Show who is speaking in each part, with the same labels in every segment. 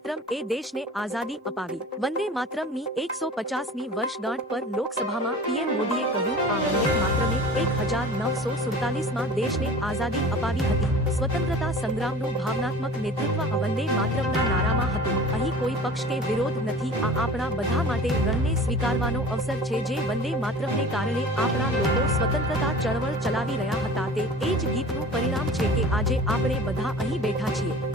Speaker 1: માતરમ એ દેશને આઝાદી અપાવી. વંદે માત્રમની એકસો પચાસમી વર્ષગાંઠ પર લોકસભામાં પીએમ મોદીએ કહ્યું, આ વંદે માત્રમે એક હજાર નવસો સુડતાલીસમાં દેશને આઝાદી અપાવી હતી. સ્વતંત્રતા સંગ્રામનું ભાવનાત્મક નેતૃત્વ આ વંદે માત્રમના નારામાં હતું. અહીં કોઈ પક્ષ કે વિરોધ નથી. આ આપણા બધા માટે રણને સ્વીકારવાનો અવસર છે જે વંદે માત્રમને કારણે આપણા લોકો સ્વતંત્રતા ચળવળ ચલાવી રહ્યા હતા. તે એ જ ગીતનું પરિણામ છે કે આજે આપણે બધા અહીં બેઠા છીએ.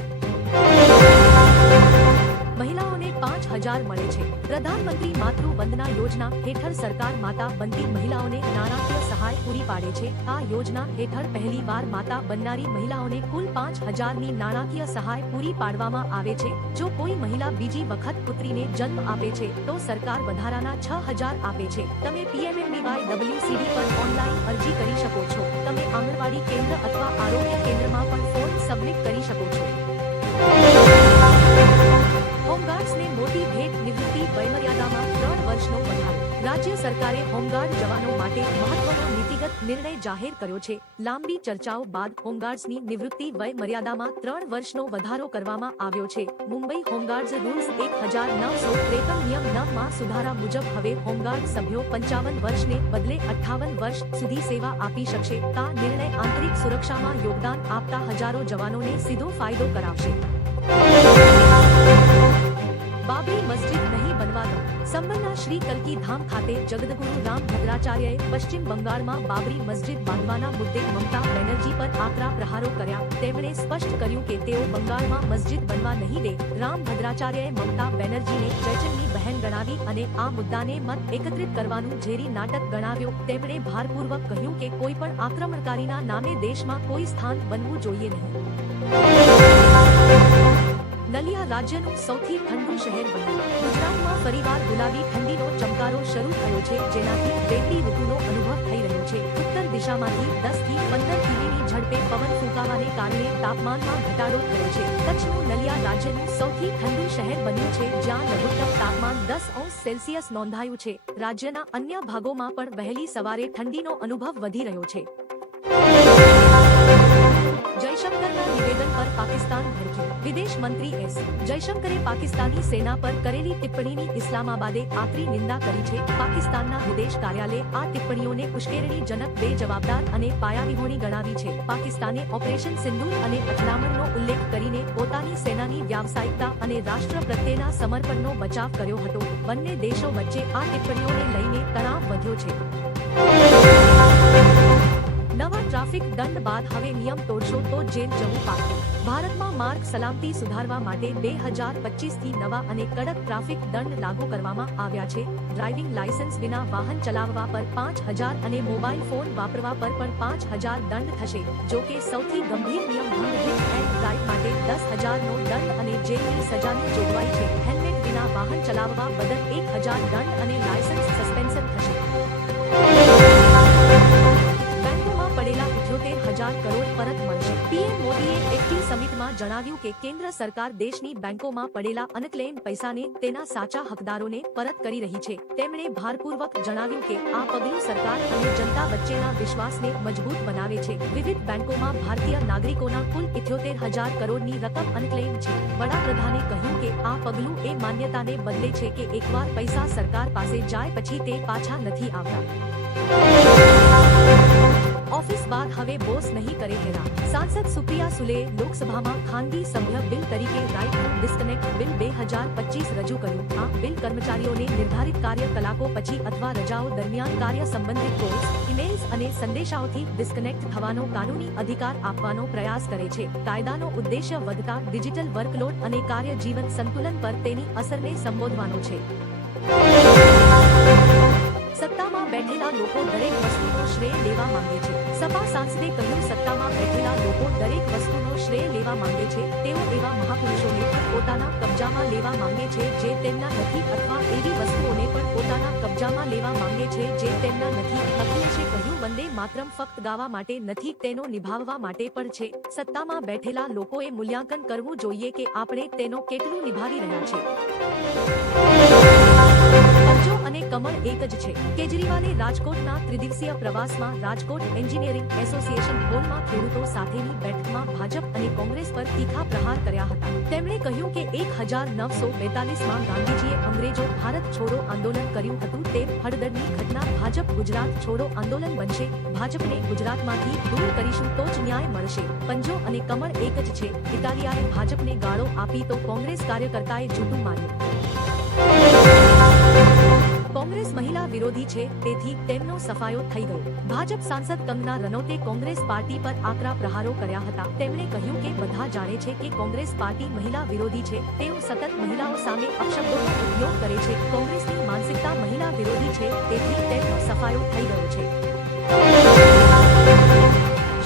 Speaker 1: પાંચ હજાર મળે છે. પ્રધાનમંત્રી માતૃ વંદના યોજના હેઠળ સરકાર માતા બનતી મહિલાઓને નાણાકીય સહાય પૂરી પાડે છે. આ યોજના હેઠળ પહેલી વાર માતા બનનારી મહિલાઓને કુલ પાંચ હજારની નાણાકીય સહાય પૂરી પાડવામાં આવે છે. જો કોઈ મહિલા બીજી વખત પુત્રીને જન્મ આપે છે, તો સરકાર વધારાના છ હજાર આપે છે. તમે પીએમએમબીવાય ડબલ્યુસીડી પર ઓનલાઈન અરજી કરી શકો છો. તમે આંગણવાડી કેન્દ્ર અથવા આરોગ્ય કેન્દ્રમાં પણ ફોર્મ સબમિટ કરી શકો છો. હોમગાર્ડ્સને મોટી ભેટ નિવૃત્તિ વયમર્યાદામાં ત્રણ વર્ષનો વધારો રાજ્ય સરકારે હોમગાર્ડ જવાનો માટે મહત્વનો નીતિગત નિર્ણય જાહેર કર્યો છે. લાંબી ચર્ચાઓ બાદ હોમગાર્ડ્સની નિવૃત્તિ વય મર્યાદામાં ત્રણ વર્ષનો વધારો કરવામાં આવ્યો છે. મુંબઈ હોમગાર્ડ્સ રૂલ્સ એક હજાર નવસો ત્રેપન નિયમ નવમાં સુધારા મુજબ હવે હોમગાર્ડ સભ્યો પંચાવન વર્ષને બદલે અઠ્ઠાવન વર્ષ સુધી સેવા આપી શકશે. આ નિર્ણય આંતરિક સુરક્ષામાં યોગદાન આપતા હજારો જવાનોને સીધો ફાયદો કરાવશે. બાબરી મસ્જિદ નહીં બનવા સંબંધના શ્રી કલકી ધામ ખાતે જગદગુરુ રામ ભદ્રાચાર્યએ પશ્ચિમ બંગાળમાં બાબરી મસ્જિદ બાંધવાના મુદ્દે મમતા બેનર્જી પર આકરા પ્રહારો કર્યા. તેમણે સ્પષ્ટ કર્યું કે તેઓ બંગાળમાં મસ્જિદ બનવા નહીં દે. રામ ભદ્રાચાર્યએ મમતા બેનર્જીને જયચંદની બહેન ગણાવી અને આ મુદ્દાને મત એકત્રિત કરવાનું ઝેરી નાટક ગણાવ્યો. તેમણે ભારપૂર્વક કહ્યું કે કોઈ પણ આક્રમણકારીના નામે દેશમાં કોઈ સ્થાન બનવું જોઈએ નહીં. નલિયા રાજ્યનું સૌથી ઠંડુ શહેર બન્યું. ગુજરાતમાં ફરીવાર ગુલાબી ઠંડીનો ચમકારો શરૂ થયો છે, જેનાથી બેટી ઋતુનો અનુભવ થઈ રહ્યો છે. ઉત્તર દિશામાંથી દસથી પંદર કિમીની ઝડપે પવન ફૂંકાવાને કારણે તાપમાનમાં ઘટાડો થયો છે. કચ્છનું નલિયા રાજ્યનું સૌથી ઠંડુ શહેર બન્યું છે, જ્યાં લઘુત્તમ તાપમાન દસ અંશ સેલ્સિયસ નોંધાયું છે. રાજ્યના અન્ય ભાગોમાં પણ વહેલી સવારે ઠંડીનો અનુભવ વધી રહ્યો છે. જયશંકરના નિવેદન પર પાકિસ્તાન ભડક્યું વિદેશ મંત્રી એસ. જયશંકરે પાકિસ્તાની સેના પર કરેલી ટિપ્પણીની ઇસ્લામાબાદે આકરી નિંદા કરી છે. પાકિસ્તાનના વિદેશ કાર્યાલયે આ ટિપ્પણીઓને ઉશ્કેરણીજનક બેજવાબદાર અને પાયાવિહોણી ગણાવી છે. પાકિસ્તાને ઓપરેશન સિંદૂર અને અથડામણનો ઉલ્લેખ કરીને પોતાની સેનાની વ્યાવસાયિકતા અને રાષ્ટ્ર પ્રત્યેના સમર્પણનો બચાવ કર્યો હતો. બંને દેશો વચ્ચે આ ટિપ્પણીઓને લઈને તણાવ વધ્યો છે. ટ્રાફિક દંડ બાદ હવે નિયમ તોડશો તો જેલ જવું પાકું. ભારતમાં માર્ગ સલામતી સુધારવા માટે બે હજાર પચીસથી નવા અને કડક ટ્રાફિક દંડ લાગુ કરવામાં આવ્યા છે. ડ્રાઇવિંગ લાયસન્સ વિના વાહન ચલાવવા પર પાંચ હજાર અને મોબાઈલ ફોન વાપરવા પર પણ પાંચ હજાર દંડ થશે. જો કે સૌથી ગંભીર નિયમ ભંગ એન્ડ ડ્રાઇવ માટે દસ હજારનો દંડ અને જેલની સજાની જોગવાઈ છે. હેલ્મેટ વિના વાહન ચલાવવા બદલ એક હજાર દંડ અને લાયસન્સ સસ્પેન્શન થશે. હજાર કરોડ પરત મળશે. પીએમ મોદીએ એક્ટિવ સમિટમાં જણાવ્યું કે કેન્દ્ર સરકાર દેશની બેંકોમાં પડેલા અનક્લેમ પૈસાને તેના સાચા હકદારોને પરત કરી રહી છે. તેમણે ભારપૂર્વક જણાવ્યું કે આ પગલું સરકાર અને જનતા વચ્ચેના વિશ્વાસને મજબૂત બનાવે છે. વિવિધ બેંકોમાં ભારતીય નાગરિકોના કુલ ઇઠ્યોતેર હજાર કરોડની રકમ અનક્લેમ છે. વડાપ્રધાને કહ્યું કે આ પગલું એ માન્યતાને બદલે છે કે એકવાર પૈસા સરકાર પાસે જાય પછી તે પાછા નથી આવતા. ઓફિસ બાદ હવે બોસ નહીં કરે હેરાન સાંસદ સુપ્રિયા સુલે લોકસભામાં ખાનગી સભ્ય બિલ તરીકે રાઇટ ટુ ડિસ્કનેક્ટ બિલ બે હજાર પચીસ રજૂ કર્યું. આ બિલ કર્મચારીઓને નિર્ધારિત કાર્ય કલાકો પછી અથવા રજાઓ દરમિયાન કાર્ય સંબંધિત કોલ્સ ઇમેલ્સ અને સંદેશાઓથી ડિસ્કનેક્ટ થવાનો કાનૂની અધિકાર આપવાનો પ્રયાસ કરે છે. કાયદાનો ઉદ્દેશ્ય વધતા ડિજિટલ વર્કલોડ અને કાર્ય જીવન સંતુલન પર તેની અસરને સંબોધવાનો છે. સત્તામાં લોકો દરેક વસ્તુનો શ્રેય લેવા માંગે છે. સપા સાંસદે કહ્યું, સત્તામાં બેઠેલા લોકો દરેક વસ્તુનો શ્રેય લેવા માંગે છે. તેઓ એવા મહાપુરુષોને પણ પોતાના કબજામાં લેવા માંગે છે, જે તેમના નથી અથવા એવી વસ્તુઓને પણ પોતાના કબજામાં લેવા માંગે છે, જે તેમના નથી. અખિલેશે કહ્યું, વંદે માત્રમ, ફક્ત ગાવા માટે નથી, તેનો નિભાવવા માટે પણ છે. સત્તામાં બેઠેલા લોકોએ મૂલ્યાંકન કરવું જોઈએ કે આપણે તેનો કેટલું નિભાવી રહ્યા છે પંજો અને કમળ એક જ છે. કેજરીવાલે રાજકોટના ત્રિદિવસીય પ્રવાસમાં રાજકોટ એન્જિનિયરિંગ એસોસિએશન હોલમાં ખેડૂતો સાથેની બેઠકમાં ભાજપ અને કોંગ્રેસ પર તીખા પ્રહાર કર્યા હતા. તેમણે કહ્યું કે એક હજાર નવસો બેતાલીસમાં ગાંધીજીએ અંગ્રેજો ભારત છોડો આંદોલન કર્યું હતું તે હળદરની ઘટના ભાજપ ગુજરાત છોડો આંદોલન બનશે. ભાજપને ગુજરાતમાંથી દૂર કરીશું તો જ ન્યાય મળશે. પંજો અને કમળ એક જ છે. ઇટાલિયાએ ભાજપને ગાળો આપી તો કોંગ્રેસ કાર્યકર્તાએ જૂઠું માન્યું કોંગ્રેસ વિરોધી છે, તેથી તેમનો સફાયો થઈ ગયો. ભાજપ સાંસદ કંગના રનૌતે કોંગ્રેસ પાર્ટી પર આકરા પ્રહારો કર્યા હતા. તેમણે કહ્યું કે બધા જાણે છે કે કોંગ્રેસ પાર્ટી મહિલા વિરોધી છે. તેઓ સતત મહિલાઓ સામે અપશબ્દોનો ઉપયોગ કરે છે. કોંગ્રેસની માનસિકતા મહિલા વિરોધી છે, તેથી તેમનો સફાયો થઈ ગયો છે.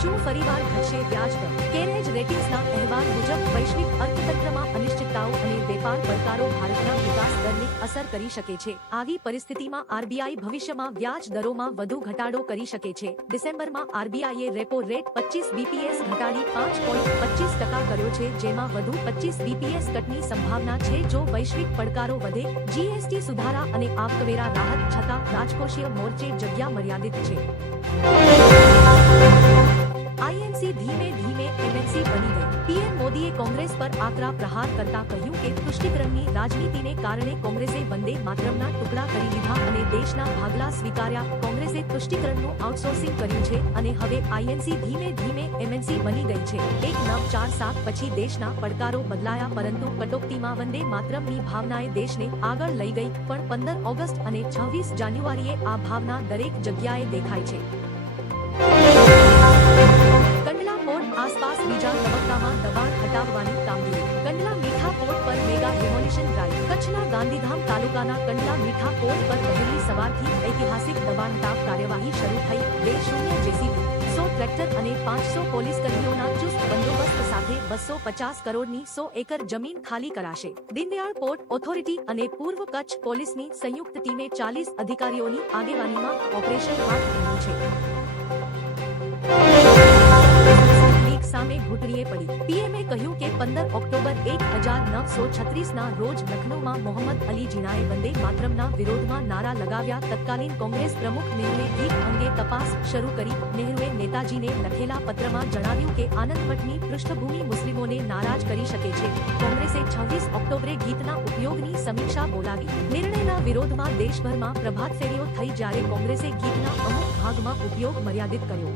Speaker 1: શું ફરીવાર ઘટશે વ્યાજ દર. કેરેજ રેટિંગ્સના અહેવાલ મુજબ વૈશ્વિક અર્થતંત્રમાં અનિશ્ચિતતાઓ અને વેપાર પડકારો ભારતના વિકાસ દરને અસર કરી શકે છે. આવી પરિસ્થિતિમાં આરબીઆઈ ભવિષ્યમાં વ્યાજ દરોમાં વધુ ઘટાડો કરી શકે છે. ડિસેમ્બરમાં આરબીઆઈએ રેપો રેટ પચીસ બીપીએસ ઘટાડી પાંચ પોઈન્ટ પચીસ ટકા કર્યો છે, જેમાં વધુ પચીસ બીપીએસ કટની સંભાવના છે. જો વૈશ્વિક પડકારો વધે, જીએસટી સુધારા અને આવકવેરા રાહત છતાં રાજકોષીય મોરચે જગ્યા મર્યાદિત છે. આઈએનસી ધીમે ધીમે એમએનસી બની ગઈ પીએમ મોદીએ કોંગ્રેસ પર આકરા પ્રહાર કરતા કહ્યું કે તુષ્ટિકરણની રાજનીતિને કારણે કોંગ્રેસે વંદે માતરમના ટુકડા કરી દીધા અને દેશના ભાગલા સ્વીકાર્યા. કોંગ્રેસે તુષ્ટિકરણનું આઉટસોર્સિંગ કર્યું છે અને હવે આઈએનસી ધીમે ધીમે એમએનસી બની ગઈ છે. એક નવ ચાર સાત પછી દેશના પડકારો બદલાયા, પરંતુ કટોકટીમાં વંદે માતરમની ભાવનાએ દેશને આગળ લઈ ગઈ. પણ પંદર ઓગસ્ટ અને છવ્વીસ જાન્યુઆરીએ આ ભાવના દરેક જગ્યાએ દેખાય છે. દબાણ કામગીરી. કંડલા મીઠા પોર્ટ પર મેગા ડિમોલિશન ડ્રાઈવ કચ્છના ગાંધીધામ તાલુકાના કંડલા મીઠા પોર્ટ પર પહેલી સવારથી ઐતિહાસિક દબાણ હટાવ કાર્યવાહી શરૂ થઈ. બે શૂન્ય જેસીબી, સો ટ્રેક્ટર અને પાંચસો પોલીસ કર્મીઓના ચુસ્ત બંદોબસ્ત સાથે બસો પચાસ કરોડની સો એકર જમીન ખાલી કરાશે. દીનદયાળ પોર્ટ ઓથોરિટી અને પૂર્વ કચ્છ પોલીસની સંયુક્ત ટીમે ચાલીસ અધિકારીઓની આગેવાનીમાં ઓપરેશન હાથ ધર્યું છે. સામે ઘૂંટણીએ પડી. પીએમએ કહ્યું કે પંદર ઓક્ટોબર એક હજાર નવસો છત્રીસના રોજ લખનૌમાં મોહમ્મદ અલી જીનાએ વંદે માતરમના વિરોધમાં નારા લગાવ્યા. તત્કાલીન કોંગ્રેસ પ્રમુખ નેહરુએ ગીત અંગે તપાસ શરૂ કરી. નેહરુએ નેતાજીને લખેલા પત્રમાં જણાવ્યું કે આનંદ મઠની પૃષ્ઠભૂમિ મુસ્લિમોને નારાજ કરી શકે છે. કોંગ્રેસે છવ્વીસ ઓક્ટોબરે ગીતના ઉપયોગની સમીક્ષા બોલાવી. નિર્ણયના વિરોધમાં દેશભરમાં પ્રભાત ફેરીઓ થઈ જ્યારે કોંગ્રેસે ગીતના અમુક ભાગમાં ઉપયોગ મર્યાદિત કર્યો.